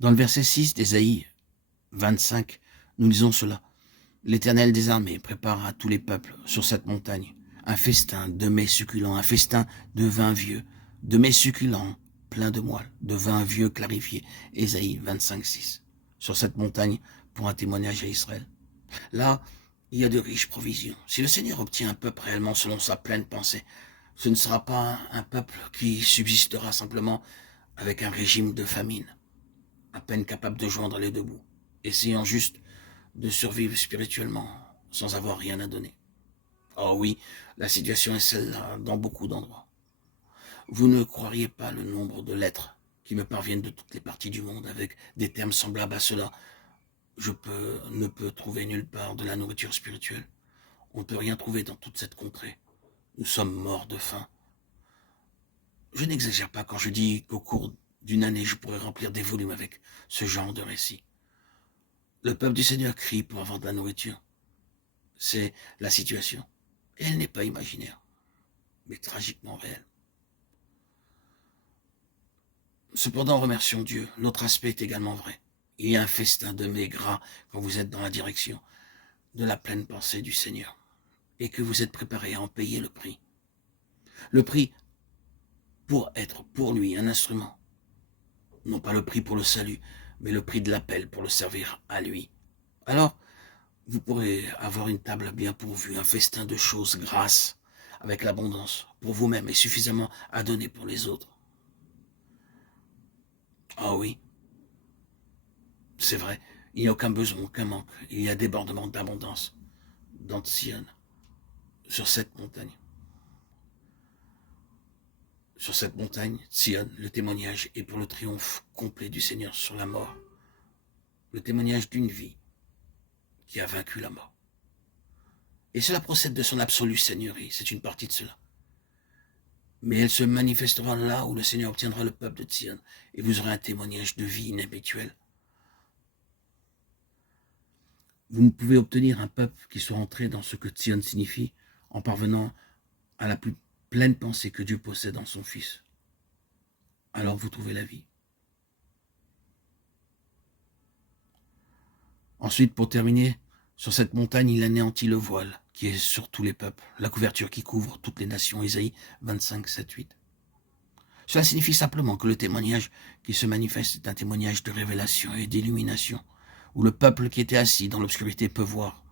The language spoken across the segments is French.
Dans le verset 6 d'Ésaïe 25, nous lisons cela. L'Éternel des armées prépare à tous les peuples sur cette montagne un festin de mets succulents, un festin de vin vieux, de mets succulents plein de moelle, de vin vieux clarifié. Ésaïe 25, 6. Sur cette montagne pour un témoignage à Israël. Là, il y a de riches provisions. Si le Seigneur obtient un peuple réellement selon sa pleine pensée, ce ne sera pas un peuple qui subsistera simplement avec un régime de famine, à peine capable de joindre les deux bouts, essayant juste de survivre spirituellement sans avoir rien à donner. Oh oui, la situation est celle-là dans beaucoup d'endroits. Vous ne croiriez pas le nombre de lettres qui me parviennent de toutes les parties du monde avec des termes semblables à cela. Ne peux trouver nulle part de la nourriture spirituelle. On ne peut rien trouver dans toute cette contrée. Nous sommes morts de faim. Je n'exagère pas quand je dis qu'au cours d'une année, je pourrais remplir des volumes avec ce genre de récit. Le peuple du Seigneur crie pour avoir de la nourriture. C'est la situation. Et elle n'est pas imaginaire, mais tragiquement réelle. Cependant, remercions Dieu, l'autre aspect est également vrai. Il y a un festin de mets gras quand vous êtes dans la direction de la pleine pensée du Seigneur et que vous êtes préparé à en payer le prix. Le prix pour être pour lui un instrument. Non pas le prix pour le salut, mais le prix de l'appel pour le servir à lui. Alors, vous pourrez avoir une table bien pourvue, un festin de choses grasses, avec l'abondance pour vous-même et suffisamment à donner pour les autres. Ah oui, c'est vrai, il n'y a aucun besoin, aucun manque, il y a débordement d'abondance dans Sion, sur cette montagne. Sur cette montagne, Sion, le témoignage est pour le triomphe complet du Seigneur sur la mort. Le témoignage d'une vie qui a vaincu la mort. Et cela procède de son absolue seigneurie, c'est une partie de cela. Mais elle se manifestera là où le Seigneur obtiendra le peuple de Sion, et vous aurez un témoignage de vie inhabituel. Vous ne pouvez obtenir un peuple qui soit entré dans ce que Sion signifie en parvenant à la plus pleine pensée que Dieu possède en son Fils. Alors vous trouvez la vie. Ensuite, pour terminer, sur cette montagne, il anéantit le voile qui est sur tous les peuples, la couverture qui couvre toutes les nations, Ésaïe 25, 7, 8. Cela signifie simplement que le témoignage qui se manifeste est un témoignage de révélation et d'illumination, où le peuple qui était assis dans l'obscurité peut voir.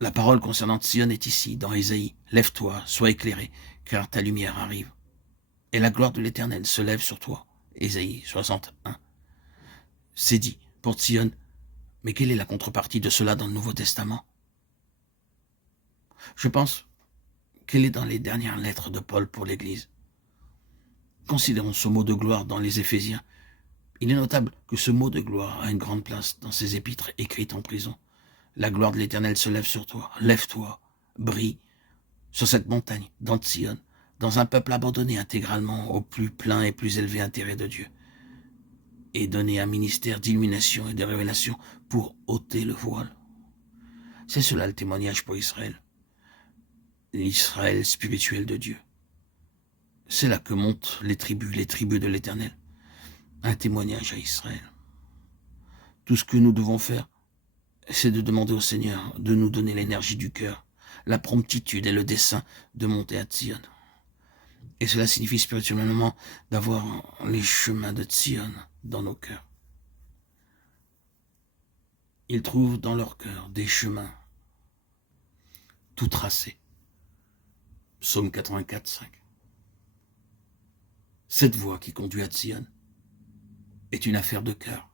La parole concernant Sion est ici, dans Ésaïe. Lève-toi, sois éclairé, car ta lumière arrive. Et la gloire de l'Éternel se lève sur toi. Ésaïe 61. C'est dit pour Sion, mais quelle est la contrepartie de cela dans le Nouveau Testament? Je pense qu'elle est dans les dernières lettres de Paul pour l'Église. Considérons ce mot de gloire dans les Éphésiens. Il est notable que ce mot de gloire a une grande place dans ces épîtres écrites en prison. La gloire de l'Éternel se lève sur toi. Lève-toi, brille, sur cette montagne, dans Sion, dans un peuple abandonné intégralement au plus plein et plus élevé intérêt de Dieu, et donner un ministère d'illumination et de révélation pour ôter le voile. C'est cela le témoignage pour Israël. L'Israël spirituel de Dieu. C'est là que montent les tribus de l'Éternel. Un témoignage à Israël. Tout ce que nous devons faire, c'est de demander au Seigneur de nous donner l'énergie du cœur, la promptitude et le dessein de monter à Sion. Et cela signifie spirituellement d'avoir les chemins de Sion dans nos cœurs. Ils trouvent dans leur cœur des chemins tout tracés. Psaume 84, 5. Cette voie qui conduit à Sion est une affaire de cœur.